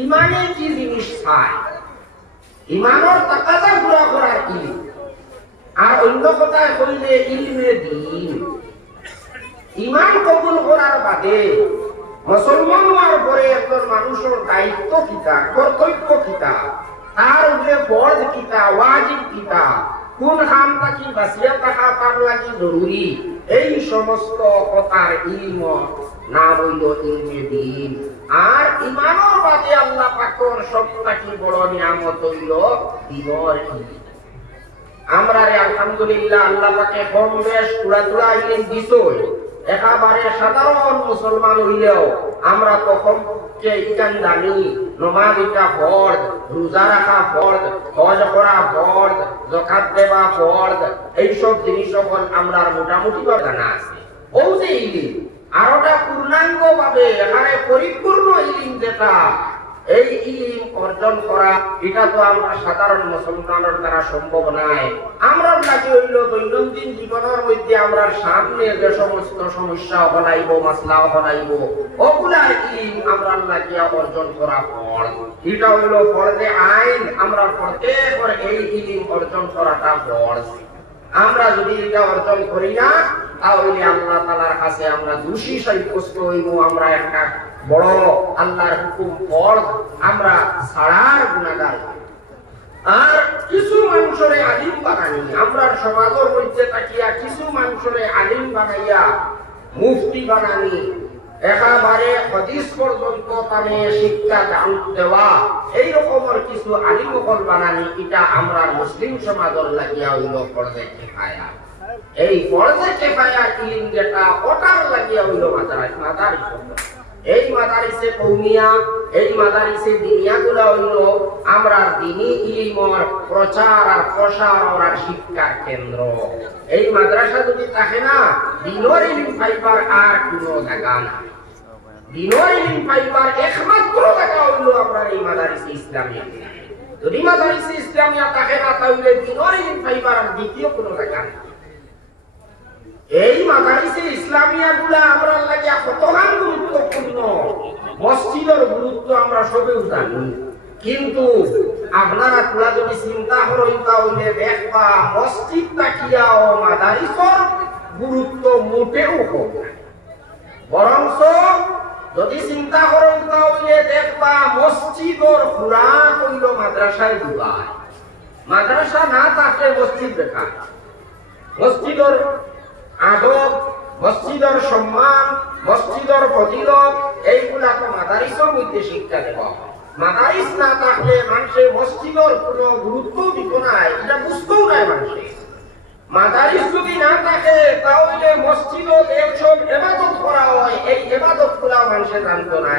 ইমানে কি জিনিস চায়, ইমানের তাকাদা পুরা করার ইলম। আর অন্য কথায় কইলে ইলমে দ্বীন। ইমান কবুল করার বাদে মুসলমান হওয়ার পরে একজন মানুষের দায়িত্ব কিতা, কর্তব্য কিতা, তার উপরে ফরজ কিতা, ওয়াজিব কিতা, কোন কাম থাকি বাঁচিয়া থাকা তার লাগি জরুরি, এই সমস্ত কথার ইলম নাম হইল ইলমে দ্বীন। আর ইমানের বাদে আল্লাহ পাকের সবথেকে বড় নিয়ামত হইল দ্বীনের ইলম। আমরা আলহামদুলিল্লাহ আল্লাহ পাকে কম বেশ পুরা ইলম দিছই। একেবারে সাধারণ মুসলমান হইলেও আমরা তখন ইকান জানি নমাজ এটা ফরজ, রোজা রাখা ফরজ, হজ করা ফরজ, যাকাত দেওয়া ফরজ, এইসব জিনিস সকল আমরা মোটামুটি ভাবে জানা আছে। ও যে ইলম আর ওটা পূর্ণাঙ্গ ভাবে এখানে পরিপূর্ণ ইলম যেটা, এই ইলম অর্জন করা এটা তো আমরা সাধারণ মুসলমানের দ্বারা সম্ভব নয়। আমরা লাগে হইল দৈনন্দিন জীবনের মধ্যে আমরা সামনে যে সমস্ত সমস্যা হলাইব, মাসলা হলাইব, ওগুলা ইলম আমরা লাগিয়া অর্জন করা ফরজ। এটা হইল ফরজে আইন, আমরা প্রত্যেক এই ইলম অর্জন করাটা ফরজ। আমরা যদি এটা অর্জন করি না তাহলে আল্লাহ তাআলার কাছে আমরা দোষী সাব্যস্ত হইব। আমরা একটা বড় আল্লাহর হুকুম ফরজ আমরা ছাড়ার গুনাহগার। আর কিছু মানুষের আলিম বানানি, আমরা সমাজের মধ্যে তাকিয়া কিছু মানুষের আলিম বানাইয়া মুফতি বানানি, একেবারে হাদিস পর্যন্ত তানে শিক্ষা দান দেওয়া, এই রকমের কিছু আলিম সকল বানানি, এটা আমরা মুসলিম সমাজের লাগিয়া হইল ফরজে কিফায়া। এই ফরজে কিফায়া ইলম যেটা ওটার লাগিয়া হইল মাদারিস। এই মাদারিসে কওমিয়া, এই মাদারিসে দিনিয়া গুলা হইল আমরা দ্বীনি ইলমের প্রচার আর প্রসার আর শিক্ষার কেন্দ্র। এই মাদ্রাসা যদি থাকে না, দ্বীনের ইলম পাইবার আর কোনো জায়গা নাই। দ্বীনের ইলম পাইবার একমাত্র জায়গা হইল আমরা এই মাদারিসে ইসলামিয়া। যদি মাদারিসে ইসলামিয়া থাকে না তাহলে দ্বীনের ইলম পাইবার আর দ্বিতীয় কোনো জায়গা নাই। এই মাদারিসে ইসলামিয়া গুলা আমরা লাগিয়া কতখান গুরুত্বপূর্ণ, মসজিদের গুরুত্ব আমরা সবেও জানি। কিন্তু আপনারা তোলা যদি চিন্তা করেন তাহলে দেখবা মসজিদ তাকিয়া ও মাদারিসের গুরুত্ব মোটেও কম নাই। বরঞ্চ যদি চিন্তা করেন তাহলে দেখবা মসজিদের খুরাক হইল মাদ্রাসায় ডুবায়। মাদ্রাসা না থাকলে মসজিদ বেকার। মসজিদের আদব, মসজিদের সম্মান, মসজিদের ফজিলত এইগুলা তো মাদারিসের মধ্যে শিক্ষা দেওয়া হয়। মাদারিস না থাকলে মানুষে মসজিদের কোনো গুরুত্ব দিত না, এটা বুঝতেও নাই মানুষে। মাদারিস যদি না থাকে তাহলে মসজিদে এইসব ইবাদত করা হয়, এই ইবাদত গুলা মানুষে জানতো না।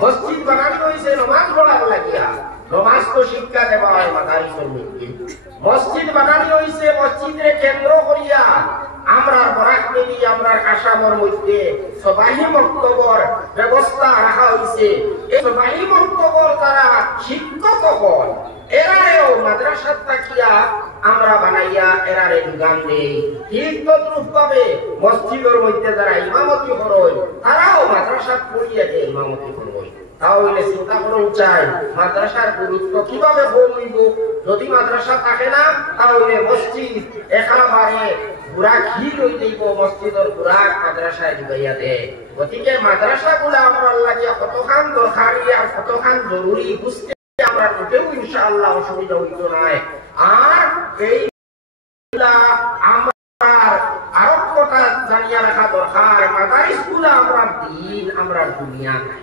মসজিদ বানানো হয়েছে নামাজ পড়ার লাগিয়া, নামাজ তো শিক্ষা দেওয়া হয় মাদারিসের মধ্যে। মসজিদ বানানো হয়েছে মসজিদের কেন্দ্র করিয়া আমরা বরাক মিলি আমরা আসামের মধ্যে সবাই বক্তব্যর ব্যবস্থা রাখা হয়েছে। এই সবাই বক্তব্যর দ্বারা শিক্ষক হল এরারেও মাদ্রাসা তাকিয়া আমরা বানাইয়া এরারে যোগান দেই। ঠিক তদ্রুপ ভাবে মসজিদের মধ্যে যারা ইমামতি করয় তারাও মাদ্রাসা পড়িয়া যে ইমামতি করয়। তাহলে চিন্তা করুন চাই মাদ্রাসার গুরুত্ব কিভাবে কমিব। যদি মাদ্রাসা থাকে না তাহলে মসজিদ একেবারে পুরা ক্ষীর হয়ে যাইব, মসজিদের পুরা মাদ্রাসায় ঢুকাইয়া দেয়। গতিকে মাদ্রাসা গুলা আমরা লাগিয়া কতখান দরকারি আর কতখান জরুরি বুঝতে আমরা মোটেও ইনশাআল্লাহ অসুবিধা হইত নাই। আর এই আমরা আরো কথা জানিয়া রাখা দরকার, মাদারিস গুলা আমরা দিন আমরা দুনিয়া নাই।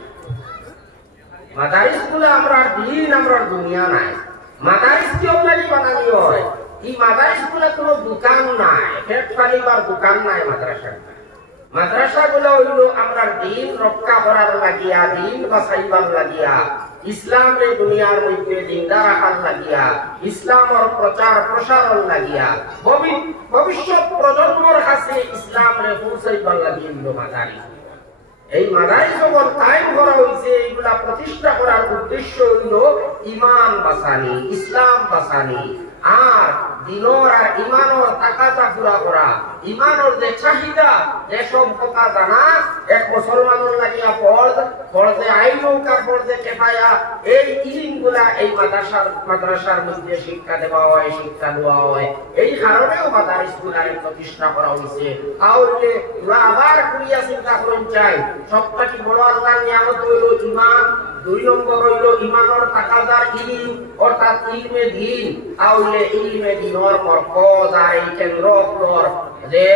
মাদারিস গুলা আমরা দিন আমরা দুনিয়া নাই। মাদারিস কি আপনারই বানানি হয়? এই মাদারিস গুলা কোনো দোকান নাই, পেট ফালিবার দোকান নাই। মাদ্রাসা গুলা হইল আমরা দিন রক্ষা করার লাগিয়া, দিন বাঁচাইবার লাগিয়া, ইসলামের দুনিয়ার মধ্যে জিন্দা রাখার লাগিয়া, ইসলামের প্রচার প্রসারণ লাগিয়া, ভবিষ্যৎ প্রজন্মের কাছে ইসলামরে পৌঁছাইবার লাগিয়ে হইল মাদারিস। এই মাদারিস যখন কায়েম করা হয়েছে এইগুলা প্রতিষ্ঠা করার উদ্দেশ্য হইল ইমান বাঁচানি, ইসলাম বাঁচানি। আর দিনর আর ইমানর তাকাতা পুরা করা, ইমানর যে চাহিদা যেসব কথা জানা এক মুসলমানের লাগিয়া ফরজে আইন নৌকা ফরজে কেফায়া এই ইলমগুলা এই মাদ্রাসার মধ্যে শিক্ষা দেওয়া হয়, শিক্ষা দেওয়া হয়। এই কারণেও মাদারিসগুলার প্রতিষ্ঠা করা হয়েছে। তাহলে ওরা আবার কুড়িয়া চিন্তা করুন চাই সবটাকি বড় আল্লাহর নিয়ামত হইল ইমান, 2 নম্বর হইল ইমানর তাকাদার ইলম অর্থাৎ ইলমে দ্বীন। তাহলে ইলমে দ্বীনর মরকজ আর এই কেন্দ্রর যে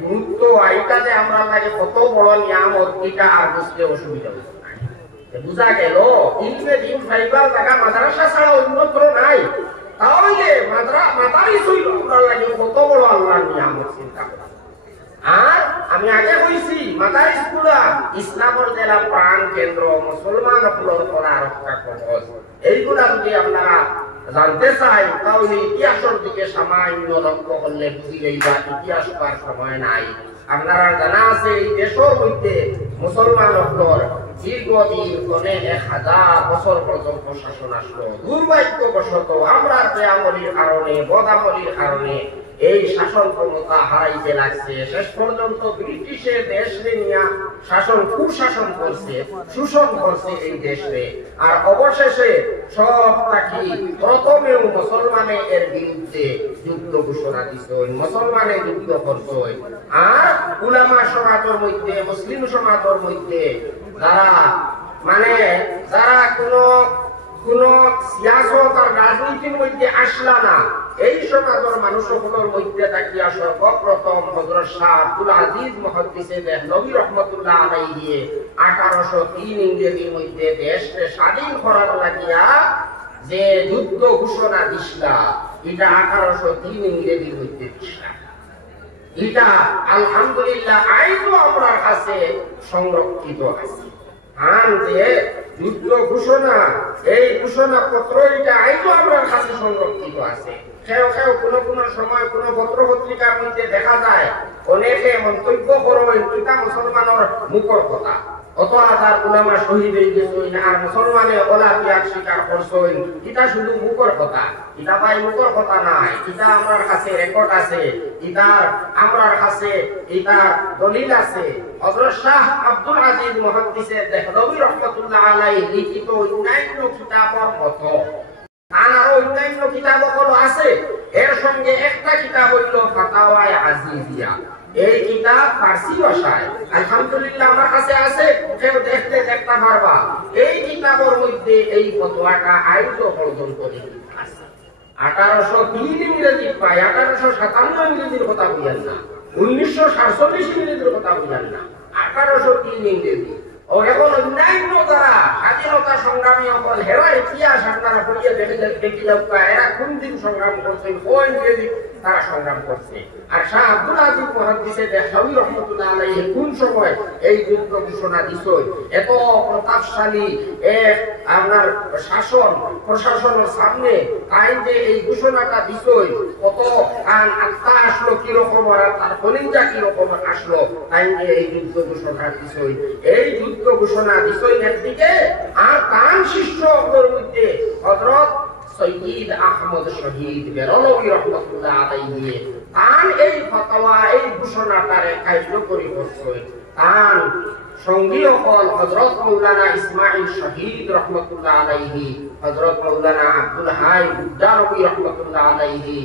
গুরুত্ব এইটা যে আমরা লাগে কত বড় নিয়ামত এটা আর বুঝতে অসুবিধা হচ্ছে। বুঝা গেল ইলমে দ্বীন ফাইবার জায়গা মাদ্রাসা ছাড়া উন্নত নাই। তাহলে মাদারিস হইল আমরা লাগে কত বড় আল্লাহর নিয়ামত চিন্তা করা। আর আমি আগে কইছি মাদারিসগুলা ইসলামের জেলা প্রাণ কেন্দ্র, মুসলমান হলের করা রক্ষা কবচ। এইগুলা যদি আপনারা জানতে চাই তাহলে ইতিহাসের দিকে সামান্য লক্ষ্য করলে বুঝিলেই বা ইতিহাস পার সময় নাই। আপনারা জানা আছে এই দেশের মধ্যে মুসলমান হলের দীর্ঘদিন অনেক 1000 বছর পর্যন্ত শাসন আসলো। দুর্ভাগ্যবশত আমরা বেআমলির কারণে, বদামলির কারণে এই শাসন ক্ষমতা হারাইতে লাগছে। শেষ পর্যন্ত ব্রিটিশের দেশে নিয়ে শাসন কুশাসন করছে, শোষণ করছে এই দেশে। আর অবশেষে সব তাকি প্রথমেও মুসলমানে এর বিরুদ্ধে যুদ্ধ ঘোষণা দিছে, মুসলমানে যুদ্ধ করছে। আর উলামা সমাজের মধ্যে, মুসলিম সমাজের মধ্যে যারা কোন সিয়াসত আর রাজনীতির মধ্যে আসলা না, এই সমাজের মানুষগুলোর মধ্যে থাকিয়া সর্বপ্রথম হযরত শাহ আব্দুল আজিজ মুহাদ্দিসে দেহলভী রাহমাতুল্লাহ আলাইহি 1803 ইংরেজির মধ্যে দেশকে স্বাধীন করার লাগিয়া যে যুদ্ধ ঘোষণা দিছিলা, এটা 1803 ইংরেজির মধ্যে দিছিলা। এটা আলহামদুলিল্লাহ আজও আমার কাছে সংরক্ষিত আছে। আর যে যুদ্ধ ঘোষণা, এই ঘোষণা পত্র এটা আজও আমার কাছে সংরক্ষিত আছে। কেউ কোন সময় কোন পত্র পত্রিকার মধ্যে দেখা যায় অনেকে মন্তব্য করেন এটা মুসলমানের মুখর কথা, অত হাজার উলামা শহীদ হয়ে গেছেন আর মুসলমানে ওলা ত্যাগ স্বীকার করছেন, এটা শুধু মুখর কথা। এটা ভাই মুখর কথা নাই, এটা আমার কাছে রেকর্ড আছে, এটার আমার কাছে এটা দলিল আছে। হযরত শাহ আব্দুল আজিজ মুহাদ্দিসে দেহলভী রাহমাতুল্লাহ আলাইহি লিখিত অন্যান্য কিতাবের মতো আর অন্যান্য কিতাবগুলো আছে। এর সঙ্গে একটা কিতাব হইল ফাতাওয়ায়ে আজিজিয়া। এই কিতাব ফার্সি ভাষায়, আলহামদুলিল্লাহ আমার কাছে আছে, কেউ দেখতে পারবা। এই কিতাবের মধ্যে এই ফতোয়াটা আজও পর্যন্ত আছে। 1803 ইংরেজি পায়, 1857 ইংরেজির কথা বুঝেন না, 1947 ইংরেজির কথা বুঝেন না, 1803 ইংরেজি। ও এখন অন্যান্য যারা স্বাধীনতা সংগ্রামী হল হেরা ইতিহাস আপনারা পড়িয়ে দেখি যাও এরা কোন দিন সংগ্রাম করছে, কোন ইংরেজি তারা সংগ্রাম করছে। আর শাহ আব্দুল আজিজ মুহাদ্দিসে দেহলভী রাহমাতুল্লাহ আলাইহি কোন সময় এই যুদ্ধ ঘোষণা দিছে, এত প্রতাপশালী এক আপনার শাসন প্রশাসনের সামনে আইন যে এই ঘোষণাটা দিছে, কত আত্মা আসলো কিরকম আর তার কলিজা কিরকম আসলো, আইন যে এই যুদ্ধ ঘোষণা দিছে। এই যুদ্ধ ঘোষণা দিছে একদিকে, আর তার শিষ্যদের মধ্যে হযরত সৈয়দ আহমদ শহীদ বেরলভী রাহমাতুল্লাহ আলাইহি তান এই ফতোয়া এই ঘোষণাটারে কার্যকরী করছে। তান সঙ্গী হল হযরত মাওলানা ইসমাইল শহীদ রাহমাতুল্লাহ আলাইহি, হযরত মাওলানা আব্দুল হাই বুদ্দারবী রাহমাতুল্লাহ আলাইহি,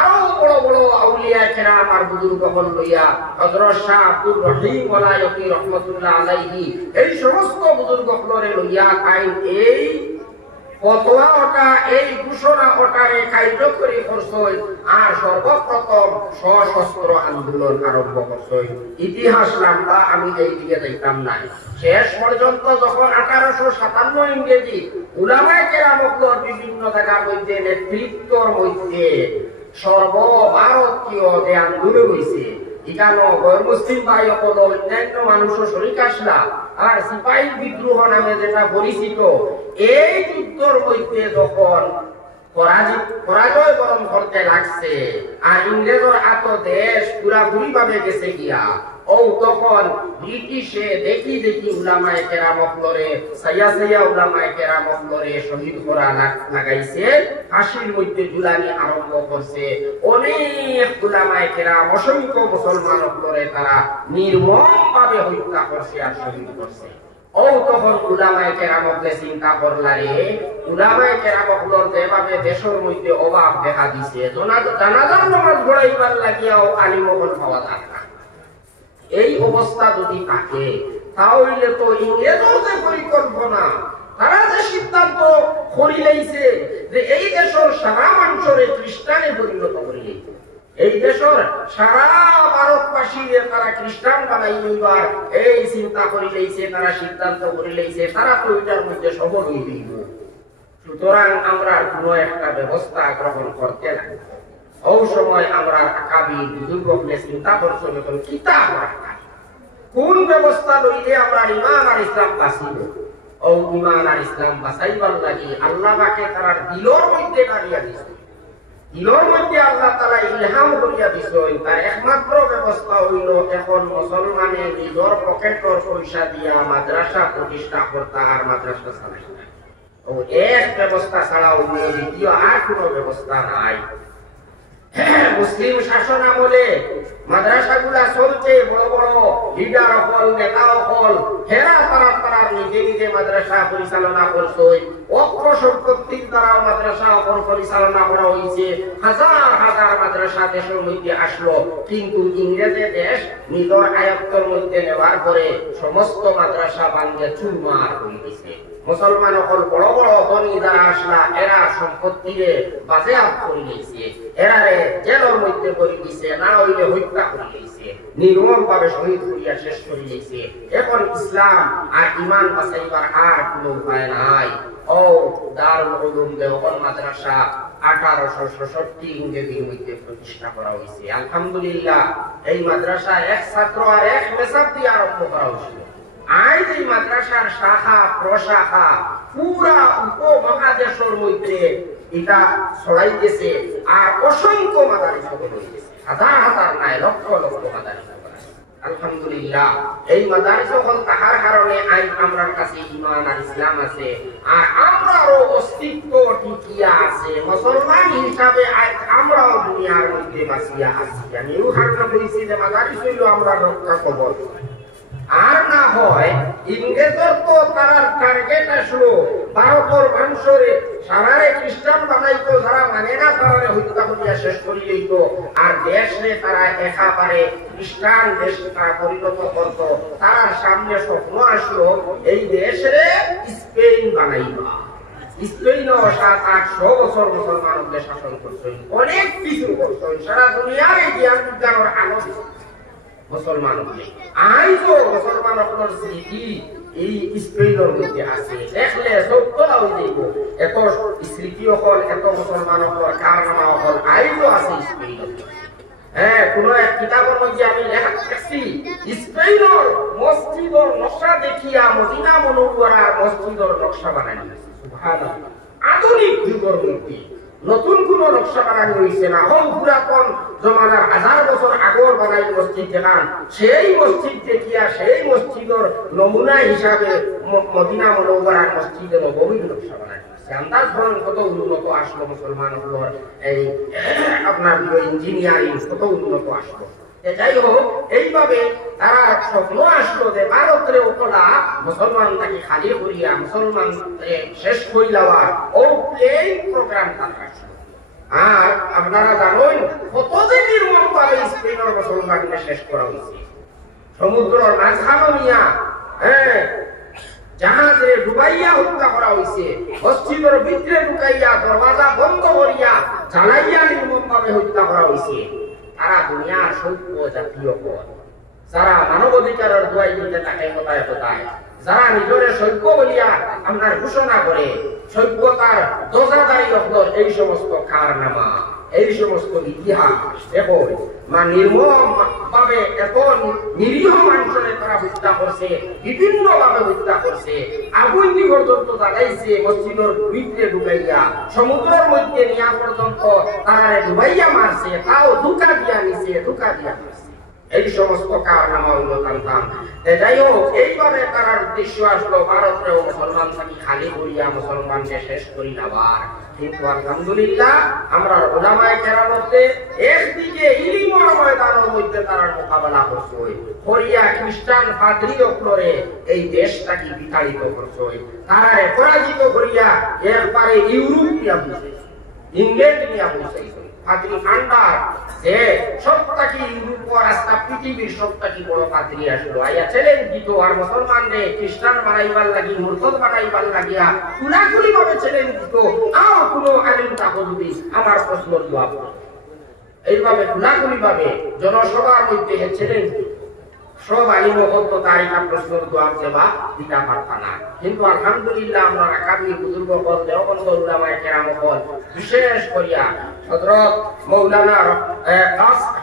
আরো বড় বড় আউলিয়া কেরাম আর বুজুর্গ হল লইয়া হযরত শাহ আব্দুর রহিম ওয়ালায়তি রাহমাতুল্লাহ আলাইহি, এই সমস্ত বুজুর্গ হলরে লইয়া কাইন এই ফতোয়া ওটা এই ঘোষণা ওটারে কার্যকরী করছে। আর সর্বপ্রথম সশস্ত্র আন্দোলন আরম্ভ করছে। ইতিহাস লম্বা, আমি এই দিকে যাইতাম নাই। শেষ পর্যন্ত যখন 1857 ইংরেজি উলামায়ে কেরামগুলোর বিভিন্ন জায়গার মধ্যে নেতৃত্বর মধ্যে সর্বভারতীয় যে আন্দোলন হয়েছে, এখানে মুসলিম ভাই হল অন্যান্য মানুষও শরিক আসলা। আর সিপাহী বিদ্রোহ নামে যেটা পরিচিত, এই যুদ্ধের মধ্যে যখন পরাজয় বরণ করতে লাগছে আর ইংরেজের এত দেশ পুরাপুরি ভাবে গেছে গিয়া, ও তখন ব্রিটিশে দেখি দেখি উলামায়ে কেরাম অকলরে সাইয়া উলামায়ে কেরাম অকলরে শহীদ করা লাগাইছে, ফাঁসির মধ্যে ঝুলানি আরম্ভ করছে। অনেক উলামায়ে কেরাম অসংখ্য মুসলমান অকলরে তারা নির্মমভাবে হত্যা করছে আর শহীদ করছে। ও তখন উলামায়ে কেরাম অকলে চিন্তা করলারে, উলামায়ে কেরাম অকলর যেভাবে দেশের মধ্যে অভাব দেখা দিছে, জানাজার নামাজ পড়াইবার লাগিয়াও আলিম অকল পাওয়া যায় না। এই অবস্থা যদি থাকে তাহলে তো ইংরেজও যে পরিকল্পনা, তারা যে সিদ্ধান্ত করিলেইছে যে এই দেশের সারা মানুষরে খ্রিস্টানে পরিণত করিলেইছে, এই দেশের সারা ভারতবাসীরে তারা খ্রিস্টান বানাই লইবার এই চিন্তা করিলেইছে, তারা সিদ্ধান্ত করিলেইছে, তারা তো এটার মধ্যে সফল হইব। সুতরাং আমরা কোনো একটা ব্যবস্থা গ্রহণ করতে লাগে। ও সময় আমরা আকাবির বুজুর্গকে চিন্তা করছেন কিতাব রাখা, কোন ব্যবস্থা লইলে আমরা ঈমান আর ইসলাম বাঁচিব। ও ঈমান আর ইসলাম বাঁচাইবার লাগি আল্লাহ পাকে তার দিলর মধ্যে দাঁড়িয়ে দিছে, দিলর মধ্যে আল্লাহ তাআলা ইলহাম করিয়া দিছেন। তার একমাত্র ব্যবস্থা হইল এখন মুসলমানে নিজের পকেটর পয়সা দিয়া মাদ্রাসা প্রতিষ্ঠা করতা আর মাদ্রাসা চালাইতা। ও এক ব্যবস্থা ছাড়া অন্য দ্বিতীয় আর কোনো ব্যবস্থা নাই। মুসলিম শাসন আমলে মাদ্রাসাগুলা চলছে, বড় বড় লিডার হল, নেতা হল, হেরা তারা নিজে নিজে মাদ্রাসা পরিচালনা করছে। অক্ষ সম্পত্তির দ্বারাও মাদ্রাসা পরিচালনা করা হয়েছে। হাজার হাজার মাদ্রাসা দেশের মধ্যে আসলো, কিন্তু ইংরেজে দেশ নিজের আয়ত্তের মধ্যে নেওয়ার পরে সমস্ত মাদ্রাসা ভাঙ্গে চুরমার হয়ে গেছে। মুসলমান হল বড় বড় ধনী যারা আসলা এরা সম্পত্তিরে বাজেয়াপ্ত করে নিয়েছে, এরারে জেলের মধ্যে করে দিয়েছে, না হইলে হত্যা করে দিয়েছে, নির্মম ভাবে শহীদ করিয়া শেষ করে দিয়েছে। এখন ইসলাম আর ঈমান বাঁচাইবার আর কোনো উপায় নাই। ও দারুল উলুম দেওবন্দ মাদ্রাসা 1866 ইংরেজির মধ্যে প্রতিষ্ঠা করা হয়েছে। আলহামদুলিল্লাহ, এই মাদ্রাসা এক ছাত্র আর এক মেসাব দিয়ে আরম্ভ করা হয়েছিল। আজ এই মাদ্রাসার শাখা প্রশাখা পুরা উপমহাদেশের মধ্যে এটা ছড়াই গেছে, আর অসংখ্য মাদারিস হয়েছে, হাজার হাজার নাই লক্ষ লক্ষ মাদারিস। আলহামদুলিল্লাহ, এই মাদারিস হল তাহার কারণে আজ আমরার কাছে ঈমান আর ইসলাম আছে, আর আমরাও অস্তিত্ব টিকিয়া আছে। মুসলমান হিসাবে আজ আমরাও দুনিয়ার মধ্যে বাঁচিয়া আছি। আমি এই ঘটনা বলছি যে মাদারিস হইল আমরা রক্ষা কবচ। আর না হয় ইংরেজের তো তার টার্গেট আসলো ভারতের মানুষরে সারারে খ্রিস্টান বানাইতো, যারা মানে না তারা হত্যা করিয়া শেষ করে দিত, আর দেশে তারা একেবারে খ্রিস্টান দেশ তারা পরিণত করত। তার সামনে স্বপ্ন আসলো এই দেশে স্পেন বানাইবা। স্পেনও 700-800 বছর মুসলমানদের শাসন করছেন, অনেক কিছু করছেন, সারা দুনিয়ার এই জ্ঞান বিজ্ঞানের আলো মুসলমান আইজো মুসলমান আপনার স্মৃতি এই স্পেনের মধ্যে আছে। দেখলে সবটা হয়ে যাইব, এত স্মৃতি হল, এত মুসলমান হল, কারনামা হল আইজো আছে স্পেনের। হ্যাঁ, কোন এক কিতাবের মধ্যে আমি লেখা দেখছি স্পেনের মসজিদের নকশা দেখিয়া মদিনা মুনাওয়ারার মসজিদের নকশা বানাই দিয়েছে। সুবহানাল্লাহ, আধুনিক যুগের মধ্যে নতুন কোন নকশা বানানো হয়েছে না। হল পুরাতন জমানার 1000 বছর আগর বানাই মসজিদ দেখান, সেই মসজিদ দেখিয়া সেই মসজিদের নমুনা হিসাবে মদিনা মুনাওয়ারার মসজিদে নববীর নকশা বানাই দিয়েছে। আন্দাজ করেন কত উন্নত আসলো মুসলমানগুলোর এই আপনার ইঞ্জিনিয়ারিং কত উন্নত আসলো। যাই হোক, এইভাবে তারা স্বপ্ন আসলো যে ভারতের ওপরা মুসলমান তাকে খালি করিয়া মুসলমান শেষ করিলাবার ও প্লেন প্রোগ্রাম তারা আসলো। আর আপনারা জানেন কতদিন নির্মম ভাবে স্পেনের মুসলমানকে শেষ করা হয়েছে। সমুদ্রের মাঝখানে নিয়া জাহাজে ডুবাইয়া হত্যা করা হয়েছে, মসজিদের ভিতরে ঢুকাইয়া দরওয়াজা বন্ধ করিয়া জ্বালাইয়া নির্মম ভাবে হত্যা করা হয়েছে। তারা দুনিয়ার সভ্য জাতীয় পদ, যারা মানবাধিকারের দোয়াই দিতে থাকে কোথায় কোথায়, যারা নিজরে সভ্য বলিয়া আপনার ঘোষণা করে, সভ্যতার দোজাদারি হল এই সমস্ত কারনামা, এই সমস্ত ইতিহাস। দেখো নির্মম ভাবে এত নিরীহ মানুষের তারা হত্যা করছে, বিভিন্ন ভাবে হত্যা করছে, আগুন পর্যন্ত জ্বালাইছে মসজিদের ভিতরে ঢুকাইয়া, সমুদ্রের মধ্যে নেওয়া পর্যন্ত তারা ডুবাইয়া মারছে, তাও ধোঁকা দিয়া নিছে, ধোঁকা দিয়া মারছে। এই সমস্ত কারনামা হইল টানতাম। যাই হোক, এইভাবে তার উদ্দেশ্য আসলো ভারতের মুসলমান থাকি খালি করিয়া মুসলমানকে শেষ করি নাবার। কিন্তু আলহামদুলিল্লাহ আমরা ওলামায়ে কেরামতে একদিকে ইলমের ময়দানের মধ্যে তার মোকাবেলা করছে, করিয়া খ্রিস্টান পাদ্রী অক্লরে এই দেশটাকে বিতাড়িত করছে, তারা পরাজিত করিয়া একবারে ইউরোপ নিয়ে বুঝে, ইংল্যান্ড নিয়ে বুঝাইছে। পাদ্রী ভান্ডার যে সবটাকে ইউরোপ রাস্তা পৃথিবীর সবটাকে বড় পাদ্রী আসলো, আইয়া চ্যালেঞ্জ দিত আর মুসলমানদের খ্রিস্টান বানাইবার লাগি, মুরতাদ বানাইবার লাগিয়া খুলাখুলি ভাবে চ্যালেঞ্জ দিত। আর কোনো আলিম তাকে যদি আমার প্রশ্নের জবাব এইভাবে খুলাখুলি ভাবে জনসভার মধ্যে চ্যালেঞ্জ দিত, সব আলিম হতো তার একটা প্রশ্নের জবাব দেওয়া দিতে পারত না। কিন্তু আলহামদুলিল্লাহ আমরা আকাবির বুজুর্গ হল, দেওবন্দ উলামায়ে কেরাম হল, বিশেষ করিয়া হযরত মাওলানা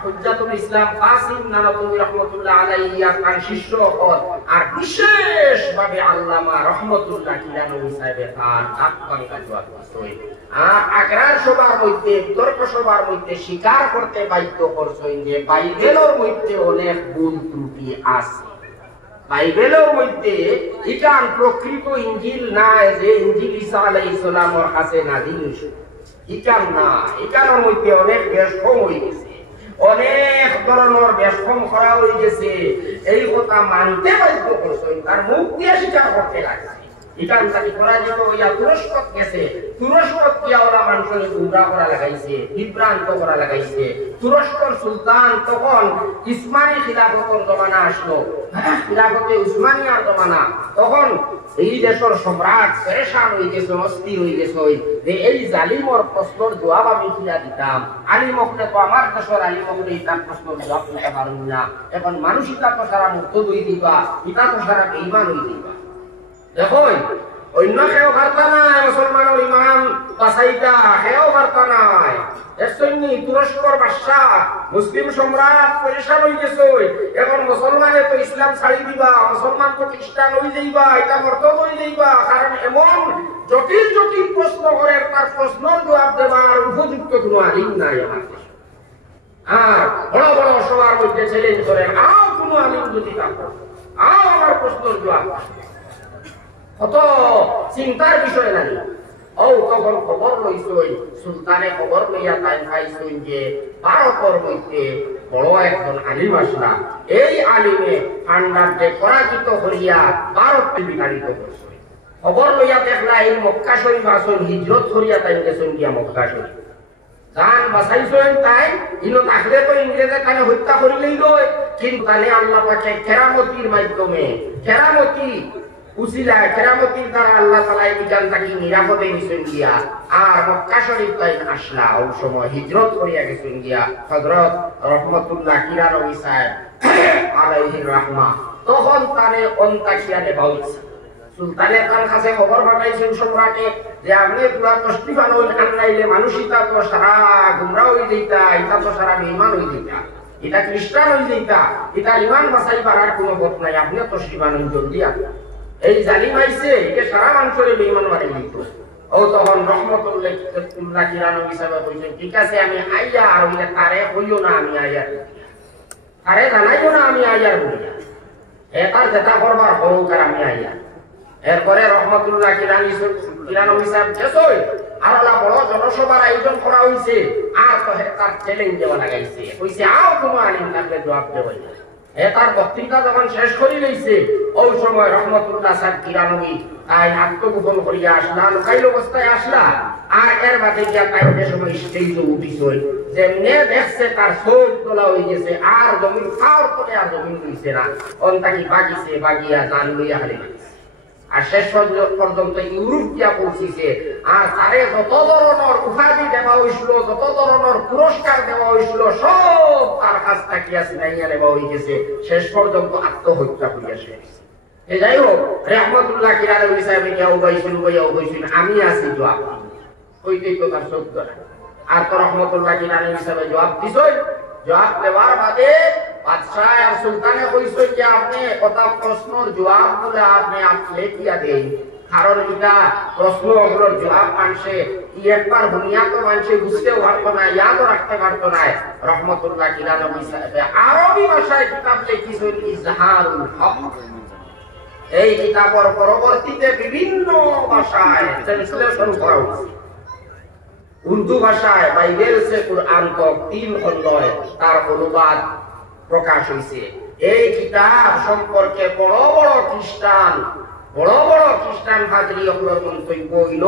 হুজ্জাতুল ইসলাম কাসিম নানতুবি রাহমাতুল্লাহ আলাইহি তার শিষ্য হল, আর বিশেষ ভাবে আল্লামা রহমাতুল্লাহ কিলানবী সাহেব তার আকবাঙ্গা জবাব দিছেন। আর আগ্রার সবার মধ্যে, তর্ক সবার মধ্যে স্বীকার করতে বাধ্য করছেন যে বাইবেলের মধ্যে অনেক ভুল ত্রুটি আছে। বাইবেলের মধ্যে ইকান প্রকৃত ইঞ্জিল নাই, যে ইঞ্জিল ঈসা আলাইহিস সালামের কাছে নাযিল হইছে, ইকান না। ইকানের মধ্যে অনেক বেশকম হয়ে গেছে, অনেক ধরনের বেশকম করা হয়ে গেছে। এই কথা মানতে বাধ্য করছেন, তার মুখ দিয়ে স্বীকার করতে লাগছে। ইকান তাকে পরাজিত হইয়া তুরস্ক গেছে, তুরস্ক গিয়া ওরা মানুষের গুমরাহ করা লাগাইছে, বিভ্রান্ত করা লাগাইছে। তুরস্কর সুলতান তখন ইসমানী খিলাফতের জমানা আসলো, খিলাফতে উসমানিয়ার জমানা। তখন এই দেশের সম্রাট পেরেশান হয়ে গেছে, অস্থির হয়ে গেছে যে এই জালিমর প্রশ্নের জবাব আমি কিনা দিতাম। আলিমকলে তো আমার দেশের আলিমকলে তার প্রশ্নের জবাব দিতে পারুন না। এখন মানুষ ইটা তো সারা মুক্ত হয়ে দিবা, ইটা তো সারা বেঈমান হয়ে দিবা। দেখুন, অন্য কেউ বার্তা নাই মুসলমানের ইমান বাসাইটা, কেউ বার্তা নাই। তুরস্কর বাদশাহ মুসলিম সম্রাট পরেশান হয়ে গেছে, এখন মুসলমানে তো ইসলাম ছাড়ি দিবা, মুসলমান তো খ্রিস্টান হয়ে যাইবা, এটা মর্তদ হয়ে যাইবা। কারণ এমন জটিল জটিল প্রশ্ন করে তার প্রশ্নের জবাব দেবার উপযুক্ত কোনো আলিম নাই আমার দেশে। আর বড় বড় সবার মধ্যে চ্যালেঞ্জ করে, আও কোনো আলিম যদি থাকো, আও আমার প্রশ্নের জবাব। কত চিন্তার বিষয় নাই। ও তখন খবর লইছই, সুলতানে খবর লইয়া তাই পাইছই যে ভারতের মধ্যে বড় একজন আলিম আসলা। এই আলিমে পান্ডারকে পরাজিত করিয়া ভারতকে বিতাড়িত করছে। খবর লইয়া দেখলা এই মক্কা শরীফ আসল, হিজরত করিয়া তাই গেছেন গিয়া মক্কা শরীফ। জান বাঁচাইছেন তাই, ইনো থাকলে তো ইংরেজের কানে হত্যা করিলেই লয়। কিন্তু তাহলে আল্লাহ পাকে কেরামতির মাধ্যমে, কেরামতি উসিলা, কেরামতির দ্বারা আল্লাহ তাআলা এই জানটাকে নিরাপদে নিছেন গিয়া। আর মক্কা শরীফ তাই আসলা, ওই সময় হিজরত করিয়া গেছেন গিয়া হযরত রহমাতুল্লাহ কিলানবী সাহেব আলাইহির রাহমা। তখন তারে অন্তাকিয়া নেবাউছে, সুলতানের তার কাছে খবর পাঠাইছেন সম্রাটে যে আপনি পুরা তসলিফান হইল, আনলাইলে মানুষ ইটা তো সারা গুমরা হয়ে যেতা, এটা তো সারা বেঈমান হয়ে যেতা, এটা খ্রিস্টান হয়ে যেতা, এটা ইমান বাঁচাই পারার কোনো পথ নাই, আপনিও তসলিফান হইল জলদি আপনি। এই জালিম আইছে, এটা সারা মানুষের বেঈমান বানাই দিত। ও তখন রহমতুল্লাহ কিলানবী সাহেব কইছেন, ঠিক আছে আমি আইয়া, আর ওইটা তারে কইও না আমি আইয়া, তারে জানাইও না আমি আইয়ার বলিয়া, এটার যেটা করবার হোক আর আমি আইয়া। এরপরে রহমতুল্লাহ কিলানবী সাহেব গেছই, আর ওলা বড় জনসভার আয়োজন করা হয়েছে, আর তো তার চ্যালেঞ্জ দেওয়া লাগাইছে, কইছে আও কোনো আলিম থাকলে জবাব দেওয়া। তার বক্তৃতা যখন শেষ করে লইছে, ওই সময় রহমতুল্লাহ সাহেব কিলানবী তাই আত্মগোপন করিয়া আসলা, লুকাইল অবস্থায় আসলা। আর এর বাদে গিয়া তাই সময় স্টেজে উঠিছে, যেমনে দেখছে তার শোধ তোলা হয়ে গেছে, আর জমিন খাওয়ার পরে আর জমিন লইছে না, অন্তাকি বাগিছে, বাগিয়া জান লইয়া হারিয়ে গেছে। আর শেষ পর্যন্ত ইউরোপ গিয়া পৌঁছিছে। আর তারে যত ধরনের উপাধি দেওয়া হয়েছিল, যত ধরনের পুরস্কার দেওয়া হয়েছিল, সব তার কাছ থাকিয়া ছিনাইয়া নেওয়া হয়ে গেছে। শেষ পর্যন্ত আত্মহত্যা করিয়া শেষ। যাই হোক, রহমতুল্লাহ কিলানবী সাহেব গিয়া উবাইছিল, আমি আছি জবাব কইতেই তো তার শব্দ না। আর তো রহমতুল্লাহ কিলানবী সাহেব জবাব দিছই। জবাব দেওয়ার বাদে বাদশাহ আর সুলতানে কইছে যে আপনি কথা প্রশ্নের জবাব বলে আপনি লেখিয়া দেন। কারণ এটা প্রশ্ন ওগুলোর জবাব মানুষে একবার বুনিয়াদ মানুষে বুঝতেও পারতো না, ইয়াদও রাখতে পারতো না। রহমতুল্লাহ কিলানবী সাহেব আরবি ভাষায় কিতাব লিখেছেন ইজহারুল হক। এই কিতাবের পরবর্তীতে বিভিন্ন ভাষায় ট্রান্সলেশন করা হয়েছে। উর্দু ভাষায় বাইবেল সে কুরআন তক 3 খণ্ডে তার অনুবাদ প্রকাশ হয়েছে। এই কিতাব সম্পর্কে বড় বড় খ্রিস্টান পাদ্রী হলোর মন্তব্য হইল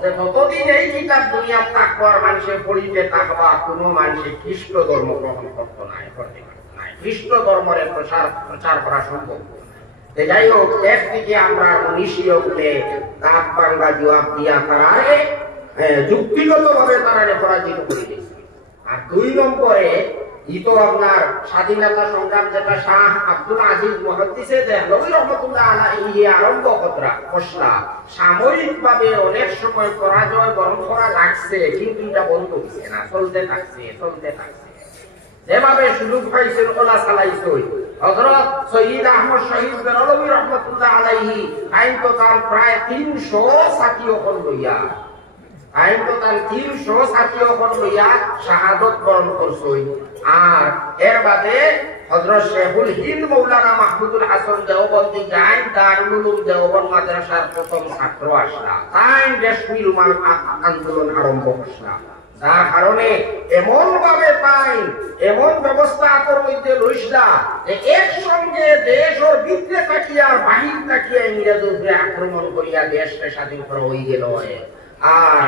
যে ততদিন এই কিতাব দুনিয়া থাকবার মানুষে পড়িতে থাকবা কোনো মানুষে খ্রিস্ট ধর্ম গ্রহণ করতো না, খ্রিস্ট ধর্মের প্রচার করা সম্ভব। যাই হোক, একদিকে আমরা মনীষীয় বলে দাঁত বাংলা জবাব দিয়া তারারে যুক্তিগত ভাবে তারারে পরাজিত করে দিয়েছে। আর 2 নম্বরে ইতো আপনার স্বাধীনতা সংগ্রাম যেটা শাহ আব্দুল আজিজ মুহাদ্দিসে দেহলভী রহমাতুল্লাহ আলাইহি আরম্ভ করা সাময়িক ভাবে অনেক সময় পরাজয় বরণ করা লাগছে, কিন্তু এটা বন্ধ হচ্ছে না, চলতে থাকছে। যেভাবে সুযোগ পাইছেন ওলা চালাইছে। হযরত সৈয়দ আহমদ শহীদ বেরলভী রহমাতুল্লাহ আলাইহি আইন তো তার প্রায় 300 সাথী ওপর লইয়া শাহাদত বরণ করছই। আর এর বাদে হযরত শেখুল হিন্দ মৌলানা মাহমুদুল হাসান দেওবন্দি গাইন দারুল উলুম দেওবন্দ মাদ্রাসার প্রথম ছাত্র আসলা। তাই দেশমিল আন্দোলন আরম্ভ করলা, যার কারণে এমন ভাবে এমন ব্যবস্থা তোর মধ্যে লইসলা যে একসঙ্গে দেশ ওর ভিতরে তাকিয়া আর বাহির তাকিয়া ইংরেজের উপরে আক্রমণ করিয়া দেশকে স্বাধীন করা হয়ে গেল। আর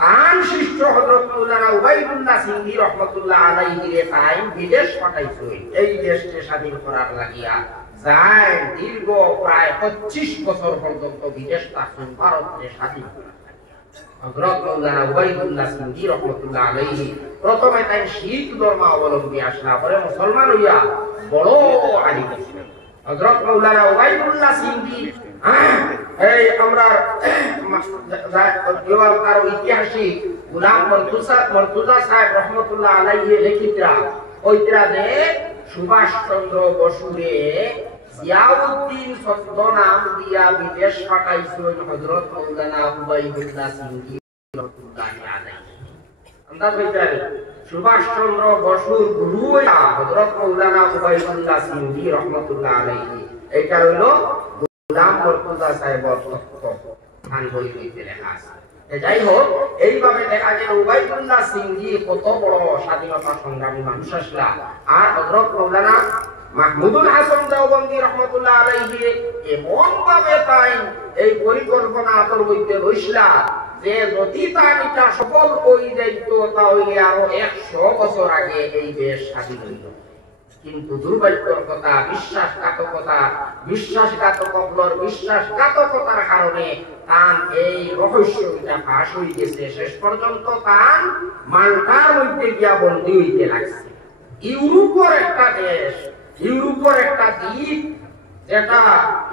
তার শিষ্য হযরত মাওলানা উবাইদুল্লাহ সিন্ধি রহমাতুল্লাহ আলাইহি তাই বিদেশ পাঠাইছে এই দেশকে স্বাধীন করার লাগিয়া। যায় দীর্ঘ প্রায় 25 বছর পর্যন্ত বিদেশ থাকুন ভারতকে স্বাধীন করা। হযরত মাওলানা উবাইদুল্লাহ সিন্ধি রহমাতুল্লাহ আলাইহি প্রথমে তাই শিখ ধর্ম অবলম্বী আসলা, পরে মুসলমান হইয়া বড় আলিম ছিলেন। হযরত মাওলানা উবাইদুল্লাহ সিন্ধি এই আমরা তার ঐতিহাসিক গুলাম মর্তুজা সাহেব রহমতুল্লাহ আলাইহি লিখিতরা ওইতরা যে সুভাষ চন্দ্র বসুরে জিয়াউদ্দিন ছদ্ম নাম দিয়া বিদেশ পাঠাইছিলেন হযরত মাওলানা উবাইদুল্লাহ সিন্ধি রহমতুল্লাহ আলাইহি। আন্দাজ হইতারে সুভাষ চন্দ্র বসুর গুরু হযরত মাওলানা উবাইদুল্লাহ সিন্ধি রহমতুল্লাহ আলাইহি। এইটা হইল গুলাম মর্তুজা সাহেবের তত্ত্ব খান বই হইতে লেখা আছে। যাই হোক, এইভাবে দেখা গেল উবাইদুল্লাহ সিন্ধি কত বড় স্বাধীনতা সংগ্রামী মানুষ আসলা। আর হযরত মাওলানা মাহমুদুল হাসান দেওবন্দি রহমাতুল্লাহ আলাইহি এমন ভাবে তাই এই পরিকল্পনা তোর মধ্যে লইসলা যে যদি তার এটা সফল হয়ে যাইতো তাহলে আরো 100 বছর আগে এই দেশ স্বাধীন হইত। কিন্তু দুর্ভাগ্যের কথা, বিশ্বাসঘাতকতার কারণে তান এই রহস্যটা ফাঁস হয়ে গেছে। শেষ পর্যন্ত তান মাল্টার মধ্যে গিয়া বন্দী হইতে লাগছে। ইউরোপের একটা দ্বীপ যেটা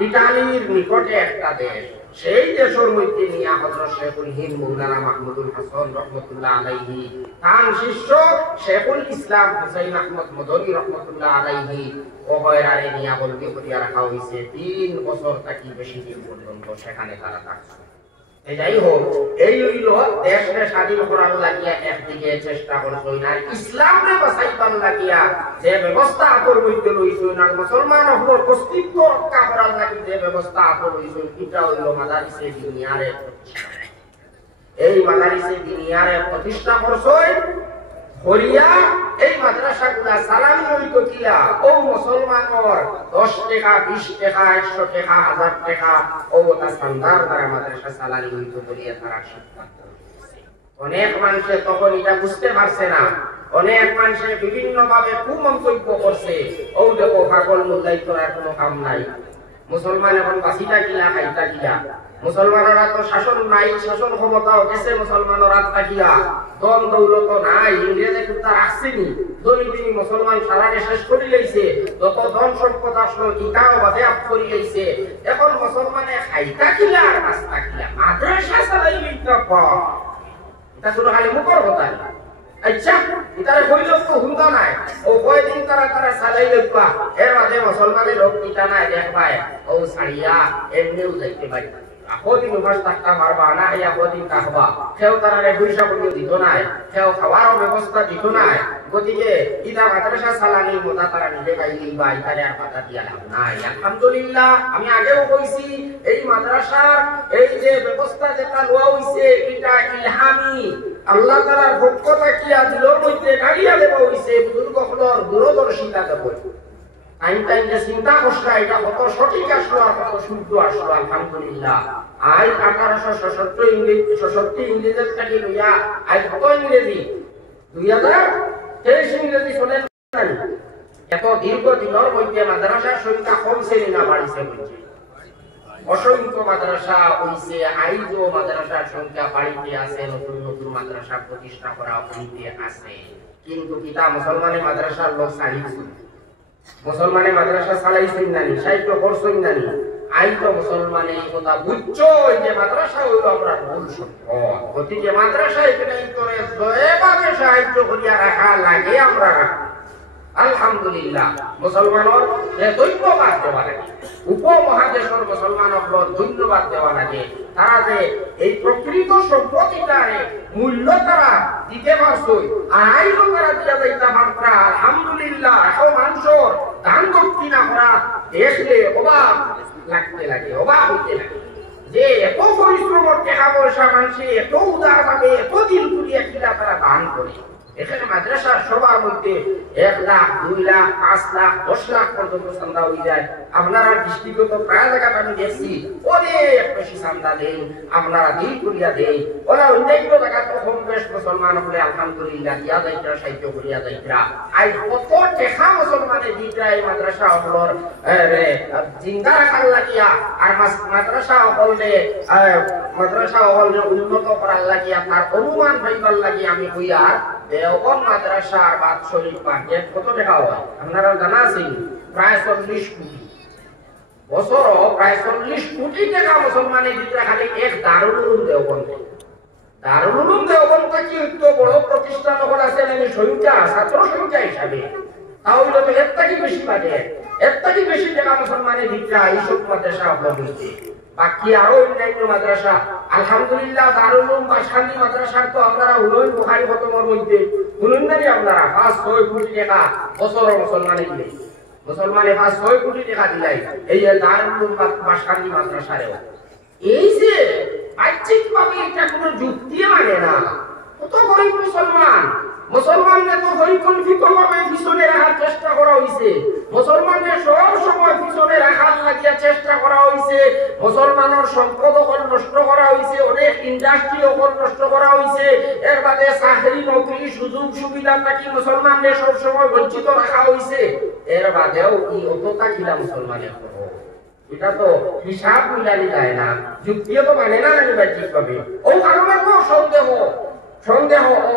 ইটালির নিকটে একটা দেশ, সেই দেশের মধ্যে নিয়ে হযরত শেখুল হিন্দ মৌলানা মাহমুদুল হাসান রহমতুল্লাহ আলাইহি তার শিষ্য শেখুল ইসলাম হুসাইন আহমদ মদনী রহমতুল্লাহ আলাইহি ওহরারে নিয়ে বন্দী করিয়া রাখা হয়েছে। 3 বছর থাকি বেশি দিন পর্যন্ত সেখানে তারা থাকছে। যাই হোক, এই হইল দেশকে স্বাধীন করার লাগিয়া একদিকে চেষ্টা করছই না, ইসলামকে বাঁচাইবার লাগিয়া যে ব্যবস্থা আপর মধ্যে লইছই না, মুসলমান হলোর অস্তিত্ব রক্ষা করার লাগি যে ব্যবস্থা আপর লইছই, এটা হইল মাদারিসে দিনিয়ারে প্রতিষ্ঠা। এই মাদারিসে দিনিয়ারে প্রতিষ্ঠা করছই করিয়া এই মাদ্রাসাগুলা সালামি হইতো কিয়া ও মুসলমানর 10 টাকা 20 টাকা 100 টাকা 1000 টাকা ও তা সান্দার দ্বারা মাদ্রাসা সালামি হইতো বলিয়া তারা সিদ্ধান্ত নিয়েছে। অনেক মানুষে তখন এটা বুঝতে পারছে না, অনেক মানুষে বিভিন্ন ভাবে কুমন্তব্য করছে। ও দেখো পাগল মোল্লাই করার কোনো কাম নাই, মুসলমান এখন বাসিটা কিলা খাইতা কিলা, মুসলমানরা তো শাসন নাই, শাসন ক্ষমতাও গেছে মুসলমানরা থাকিয়া, দম দৌলত নাই, ইংরেজে কুত্তা রাখছেনি, দলিদিনী মুসলমান সারাকে শেষ করে লইছে, যত ধন সম্পদ আসলো ইটাও বাদে আপ করে লইছে। এখন মুসলমানে খাইতা কিলা আর বাসতা কিলা, মাদ্রাসা চালাই লইতা পাও, এটা কোনো খালি মুখর কথা না। আচ্ছা, ইতারে কইল তো হুন্দা নাই, ও কয়দিন তারা চালাই লইবা, এর মাঝে মুসলমানের লোক ইটা নাই দেখবাই ও সারিয়া এমনিও যাইতে পারি। কদিন উপাস থাকতে পারবা না, ইয়া কদিন থাকবা, কেউ তারা পয়সা করিও দিত নাই, কেউ খাওয়ারও ব্যবস্থা দিত নাই। গতিকে ইটা মাদ্রাসা চালানি মজা তারা নিজে পাইলি বা ইটারে আর পাতা দিয়া লাভ নাই। আলহামদুলিল্লাহ, আমি আগেও কইছি এই মাদ্রাসার এই যে ব্যবস্থা যেটা লওয়া হইছে এটা ইলহামি, আল্লাহ তাআলার পক্ষ থেকে দিলর মধ্যে গাড়িয়া দেওয়া হইছে, বুজুর্গগুলোর দূরদর্শিতা দেব। আইনটা চিন্তা করছে এটা কত সঠিক আসলো আর কত শুদ্ধ আসলো। আলহামদুলিল্লাহ, আজ 1867 ইংরেজের থেকে লইয়া আজ কত ইংরেজি 2023 ইংরেজি শোনেন। এত দীর্ঘ দিনের মধ্যে মাদ্রাসার সংখ্যা কমছে না বাড়িছে বলছে। অসংখ্য মাদ্রাসা হইছে, আইজও মাদ্রাসার সংখ্যা বাড়িতে আছে, নতুন নতুন মাদ্রাসা প্রতিষ্ঠা করা হইতে আছে। কিন্তু কিতা মুসলমানের মাদ্রাসার লোক চালিয়েছে, মুসলমানের মাদ্রাসা চালাইছেন নানি, সাহিত্য করছেন নানি। আই তো মুসলমানে এই কথা বুঝছো যে মাদ্রাসা হইল আমরা ভুল সত্য। গতিকে মাদ্রাসা এখানে করে যেভাবে সাহায্য করিয়া রাখা লাগে আমরা রাখা। আলহামদুলিল্লাহ, মুসলমানের ধন্যবাদ দেওয়া লাগে, উপমহাদেশের মুসলমানদের ধন্যবাদ দেওয়া লাগে। তারা যে এই প্রকৃত সম্পত্তিটারে মূল্য তারা দিতে পারছে, আর আইনও তারা দিয়া যাইতে পারছে। আলহামদুলিল্লাহ, এখন মানুষের দান দক্ষিণা করা দেখলে অবাক লাগতে লাগে, অবাক হইতে লাগে যে এত পরিশ্রমের টাকা পয়সা মানুষে এত উদার ভাবে এত দিন করিয়া কিনা তারা দান করে। এখানে মাদ্রাসার সবার মধ্যে 1 লাখ 2 লাখ 5 লাখ 10 লাখ পর্যন্ত চাঁদা হয়ে যায়। আপনারা দৃষ্টিগত প্রায় জায়গাটা আমি দেখছি অনেক বেশি চাঁদা দেয়, আপনারা দিন করিয়া দেয়। ওরা অন্যান্য জায়গা তো কম বেশ মুসলমান হলে আলহামদুলিল্লাহ দিয়া যাইতরা, সাহিত্য করিয়া যাইতরা। আজ কত টেকা মুসলমানের দিকরা এই মাদ্রাসা হলর জিন্দা রাখার লাগিয়া আর মাদ্রাসা হলে উন্নত করার লাগিয়া তার অনুমান পাইবার লাগিয়া আমি হইয়া দেওবন মাদ্রাসার বাৎসরিক বাজেট কত টাকা হয় আপনারা জানা আছেন? প্রায় 40 কোটি। বছরও প্রায় 40 কোটি টাকা মুসলমানের ভিতরে খালি এক দারুল উলুম দেওবন্দ। দারুল উলুম দেওবন্দ কি তো বড় প্রতিষ্ঠান হল আছে মানে সংখ্যা, ছাত্র সংখ্যা হিসাবে তাহলে তো এর থেকে বেশি বাজেট, এর থেকে বেশি টাকা মুসলমানের ভিতরে এইসব মাদ্রাসা হচ্ছে। বাকি আরো অন্যান্য মাদ্রাসা আলহামদুলিল্লাহ, দারুল উলুম বা শান্তি মাদ্রাসার তো আপনারা হুলুল বুখারী খতমের মধ্যে হুলুন্দারি আপনারা 5-6 কোটি টাকা বছর মুসলমানে দিলে, মুসলমানে 5-6 কোটি টাকা দিলাই এই দারুল উলুম বা শান্তি মাদ্রাসারেও। এই যে বাহ্যিকভাবে এটা কোনো যুক্তি মানে না। কত গরিব মুসলমান, মুসলমানদের তো পরিকল্পিতভাবে পিছনে রাখার চেষ্টা করা হয়েছে, মুসলমানদের সব সময় পিছনে রাখার লাগিয়া চেষ্টা করা হয়েছে, মুসলমানের সম্পদ অকল নষ্ট করা হয়েছে, অনেক ইন্ডাস্ট্রি অকল নষ্ট করা হয়েছে, এর বাদে চাকরি নৌকরি সুযোগ সুবিধা থাকি মুসলমানদের সব সময় বঞ্চিত রাখা হয়েছে। এর বাদেও কি অতটা কিনা মুসলমানের করো, এটা তো হিসাব মিলানি যায় না, যুক্তিও তো মানে না বাহ্যিকভাবে। ও কারণে সন্দেহ